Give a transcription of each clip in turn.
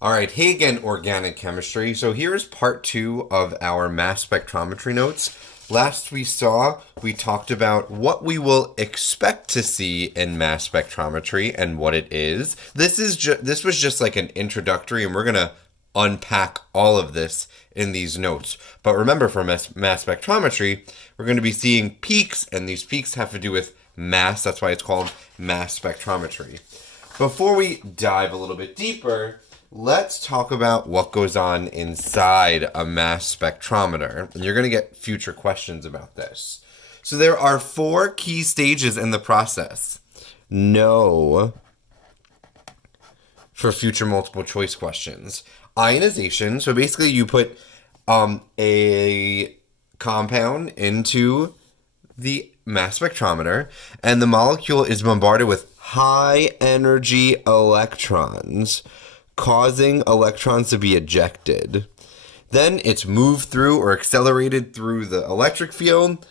All right, hey again, organic chemistry. So here's part two of our mass spectrometry notes. Last we talked about what we will expect to see in mass spectrometry and what it is. This was just like an introductory, and we're gonna unpack all of this in these notes. But remember, for mass spectrometry, we're going to be seeing peaks, and these peaks have to do with mass. That's why it's called mass spectrometry. Before we dive a little bit deeper, let's talk about what goes on inside a mass spectrometer. And you're going to get future questions about this. So there are four key stages in the process. No for future multiple choice questions. Ionization. So basically you put a compound into the mass spectrometer and the molecule is bombarded with high energy electrons, causing electrons to be ejected. Then it's moved through or accelerated through the electric field.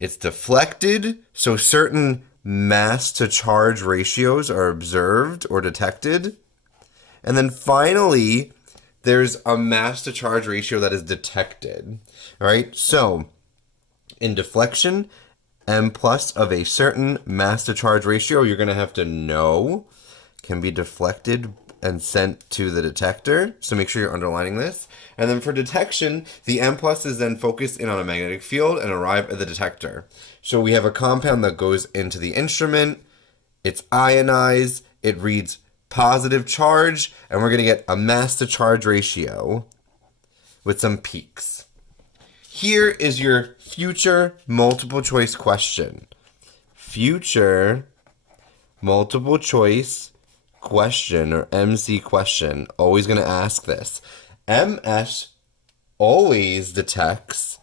It's deflected, so certain mass to charge ratios are observed or detected. And then finally, there's a mass to charge ratio that is detected. All right, so in deflection, M plus of a certain mass to charge ratio, you're going to have to know can be deflected and sent to the detector. So make sure you're underlining this. And then for detection, the M plus is then focused in on a magnetic field and arrive at the detector. So we have a compound that goes into the instrument. It's ionized. It reads positive charge, and we're going to get a mass to charge ratio with some peaks. Here is your future multiple choice question. Future multiple choice question, or MC question. Always going to ask this. MS always detects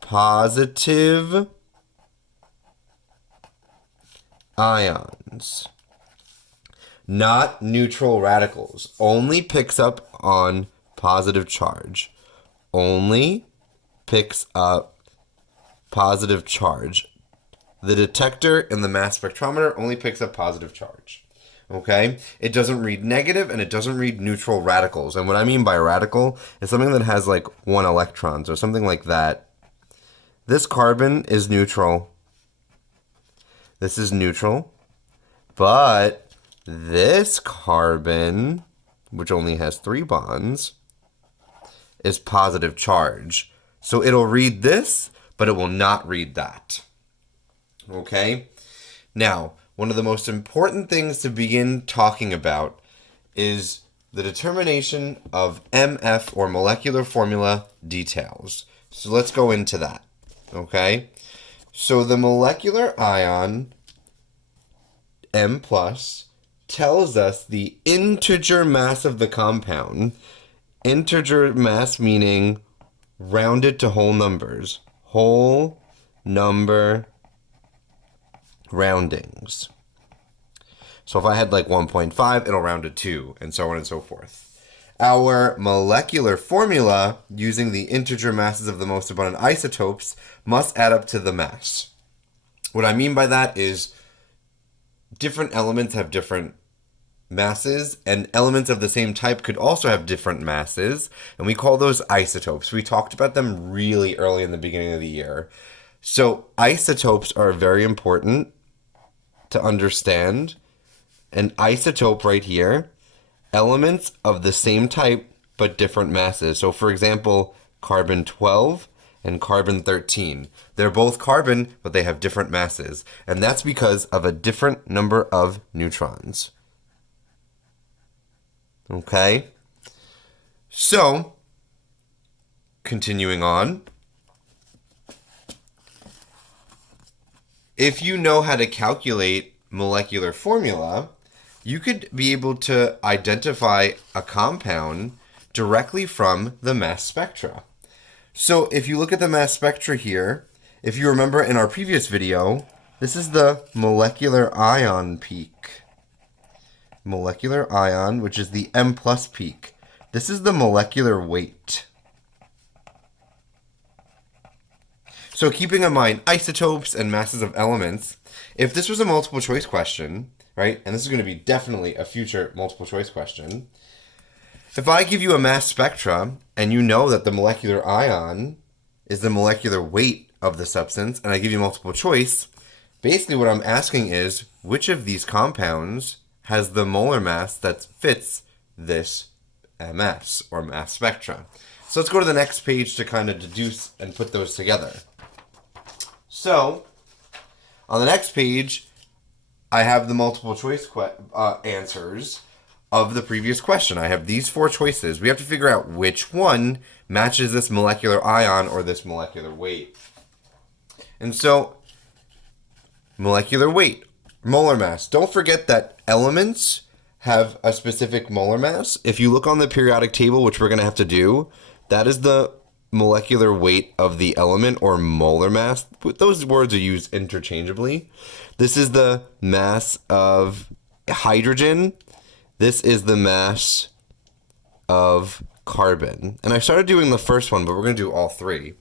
positive ions, not neutral radicals. Only picks up on positive charge. Only picks up positive charge. The detector in the mass spectrometer only picks up positive charge. Okay? It doesn't read negative and it doesn't read neutral radicals. And what I mean by radical is something that has like 1 electrons or something like that. This carbon is neutral. This is neutral. But this carbon, which only has 3 bonds, is positive charge. So it'll read this, but it will not read that. Okay? Now, one of the most important things to begin talking about is the determination of MF, or molecular formula details. So let's go into that. Okay? So the molecular ion M plus tells us the integer mass of the compound. Integer mass meaning rounded to whole numbers. Whole number roundings. So if I had like 1.5, it'll round to 2, and so on and so forth. Our molecular formula, using the integer masses of the most abundant isotopes, must add up to the mass. What I mean by that is different elements have different masses, and elements of the same type could also have different masses, and we call those isotopes. We talked about them really early in the beginning of the year. So isotopes are very important to understand. An isotope right here, elements of the same type but different masses. So for example, carbon 12 and carbon 13. They're both carbon, but they have different masses. And that's because of a different number of neutrons. Okay? So, continuing on. If you know how to calculate molecular formula, you could be able to identify a compound directly from the mass spectra. So if you look at the mass spectra here, if you remember in our previous video, this is the molecular ion peak. Molecular ion, which is the M plus peak. This is the molecular weight. So keeping in mind isotopes and masses of elements, if this was a multiple choice question, right, and this is going to be definitely a future multiple choice question, If I give you a mass spectra and you know that the molecular ion is the molecular weight of the substance, and I give you multiple choice, basically what I'm asking is which of these compounds has the molar mass that fits this MS or mass spectra. So let's go to the next page to kind of deduce and put those together. So on the next page, I have the multiple choice answers of the previous question. I have these 4 choices. We have to figure out which one matches this molecular ion or this molecular weight. And so, molecular weight, molar mass. Don't forget that elements have a specific molar mass. If you look on the periodic table, which we're going to have to do, that is the molecular weight of the element or molar mass. Those words are used interchangeably. This is the mass of hydrogen. This is the mass of carbon. And I started doing the first one, but we're going to do all 3.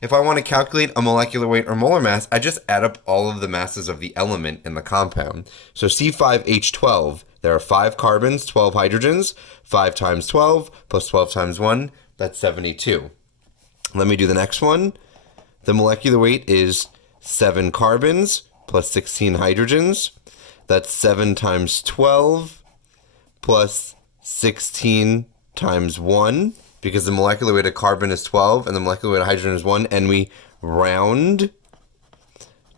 If I want to calculate a molecular weight or molar mass, I just add up all of the masses of the element in the compound. So C5H12, there are 5 carbons, 12 hydrogens. 5 times 12 plus 12 times 1, that's 72. Let me do the next one. The molecular weight is 7 carbons plus 16 hydrogens. That's 7 times 12 plus 16 times 1, because the molecular weight of carbon is 12 and the molecular weight of hydrogen is 1, and we round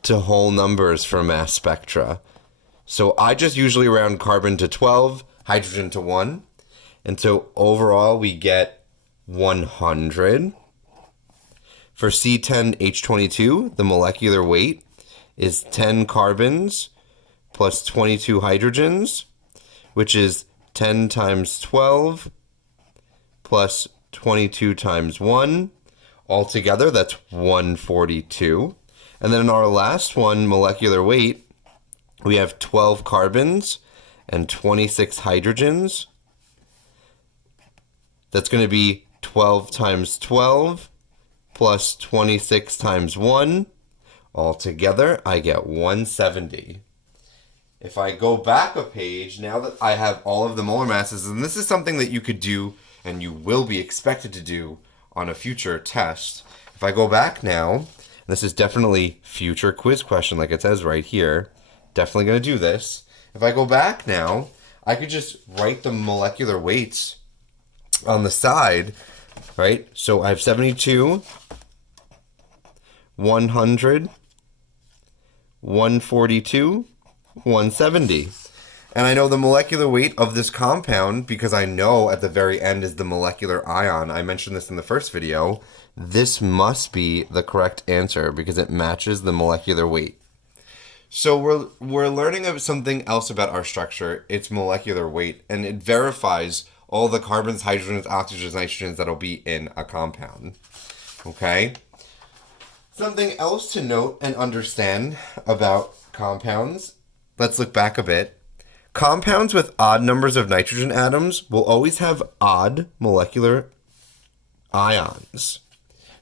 to whole numbers for mass spectra. So I just usually round carbon to 12, hydrogen to 1, and so overall we get 100. For C10H22, the molecular weight is 10 carbons plus 22 hydrogens, which is 10 times 12 plus 22 times 1. Altogether, that's 142. And then in our last one, molecular weight, we have 12 carbons and 26 hydrogens. That's going to be 12 times 12 plus 26 times 1. Altogether, I get 170. If I go back a page, now that I have all of the molar masses, and this is something that you could do and you will be expected to do on a future test. If I go back now, this is definitely future quiz question like it says right here. Definitely going to do this. If I go back now, I could just write the molecular weights on the side, right? So I have 72, 100, 142, 170. And I know the molecular weight of this compound because I know at the very end is the molecular ion. I mentioned this in the first video. This must be the correct answer because it matches the molecular weight. So we're learning something else about our structure. It's molecular weight, and it verifies all the carbons, hydrogens, oxygens, nitrogens that'll be in a compound. Okay? Something else to note and understand about compounds. Let's look back a bit. Compounds with odd numbers of nitrogen atoms will always have odd molecular ions,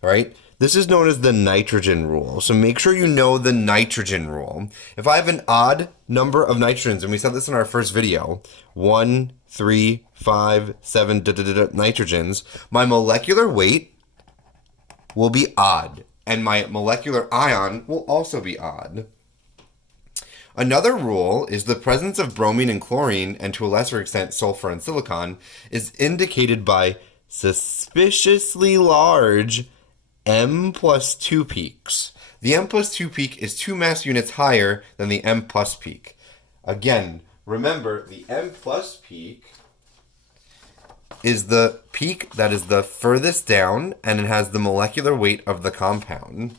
right? This is known as the nitrogen rule. So make sure you know the nitrogen rule. If I have an odd number of nitrogens, and we said this in our first video, 1, 3, 5, 7 nitrogens, my molecular weight will be odd, and my molecular ion will also be odd. Another rule is the presence of bromine and chlorine, and to a lesser extent sulfur and silicon, is indicated by suspiciously large M plus 2 peaks. The M plus 2 peak is 2 mass units higher than the M plus peak. Again, remember the M plus peak is the peak that is the furthest down, and it has the molecular weight of the compound.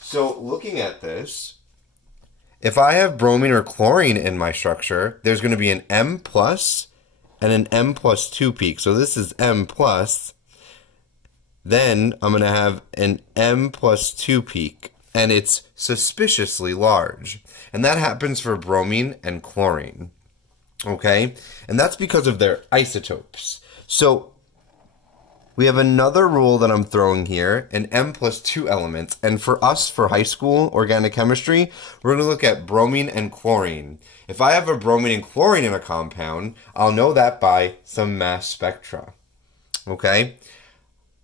So looking at this, if I have bromine or chlorine in my structure, there's going to be an M plus and an M plus 2 peak. So this is M plus. Then I'm going to have an M plus 2 peak, and it's suspiciously large. And that happens for bromine and chlorine. Okay? And that's because of their isotopes. So We have another rule that I'm throwing here, an M plus 2 elements. And for us, for high school organic chemistry, we're going to look at bromine and chlorine. If I have a bromine and chlorine in a compound, I'll know that by some mass spectra. Okay?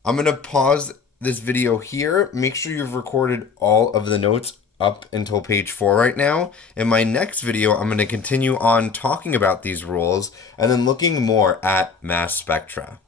I'm going to pause this video here. Make sure you've recorded all of the notes up until page 4 right now. In my next video, I'm going to continue on talking about these rules and then looking more at mass spectra.